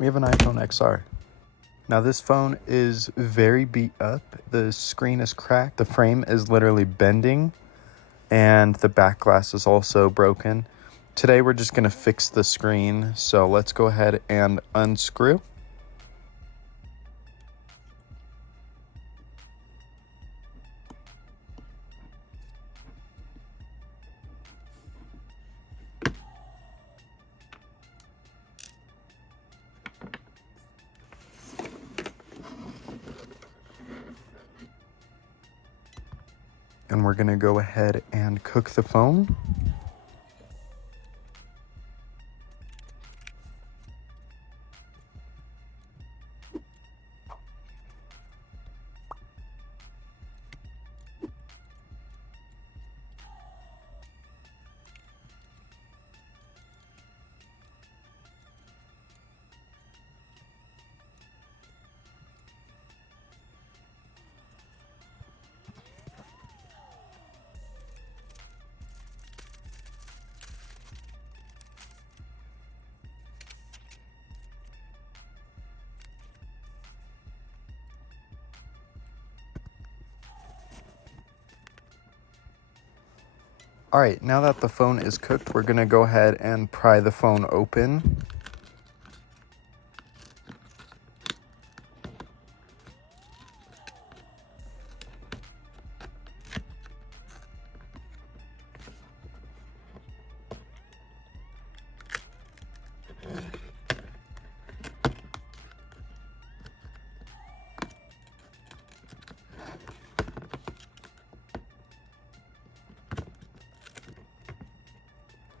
We have an iPhone XR. Now this phone is very beat up. The screen is cracked. The frame is literally bending. And the back glass is also broken. Today we're just going to fix the screen. So let's go ahead and unscrew. And we're going to go ahead and cook the phone. All right, now that the phone is cooked, we're gonna go ahead and pry the phone open.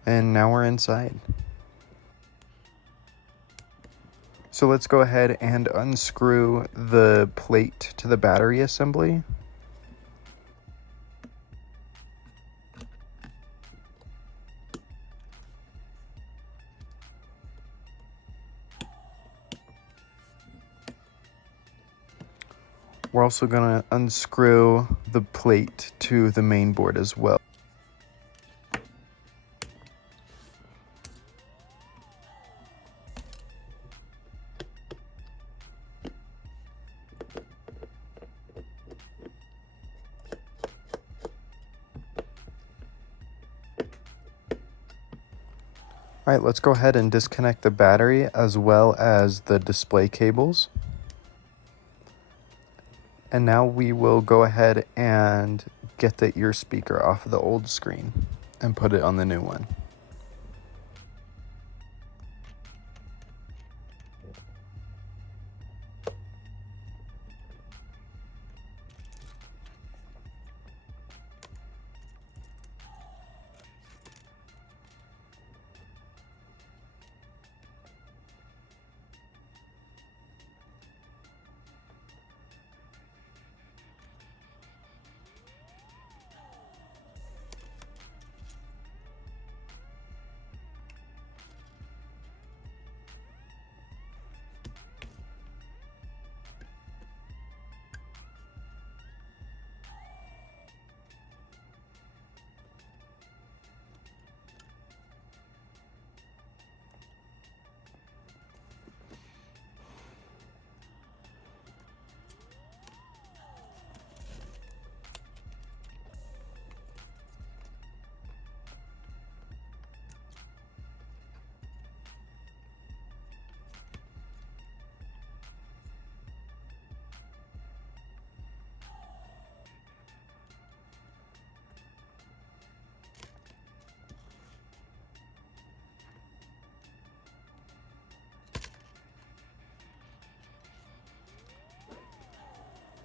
And now we're inside. So let's go ahead and unscrew the plate to the battery assembly. We're also going to unscrew the plate to the main board as well. All right, let's go ahead and disconnect the battery as well as the display cables. And now we will go ahead and get the ear speaker off of the old screen and put it on the new one.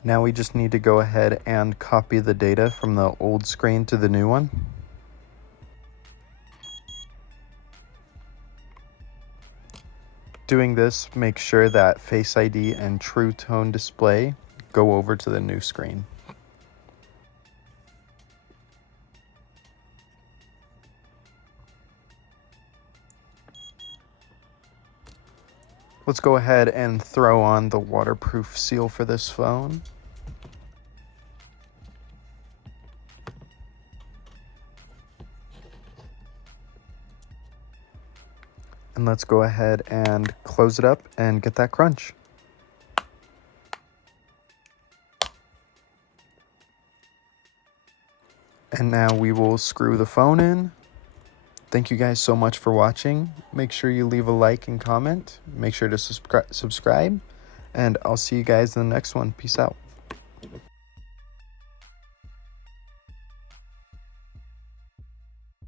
Now we just need to go ahead and copy the data from the old screen to the new one. Doing this, make sure that Face ID and True Tone display go over to the new screen. Let's go ahead and throw on the waterproof seal for this phone. And And let's go ahead and close it up and get that crunch. And now we will screw the phone in. Thank you guys so much for watching. Make sure you leave a like and comment. Make sure to subscribe. And I'll see you guys in the next one. Peace out.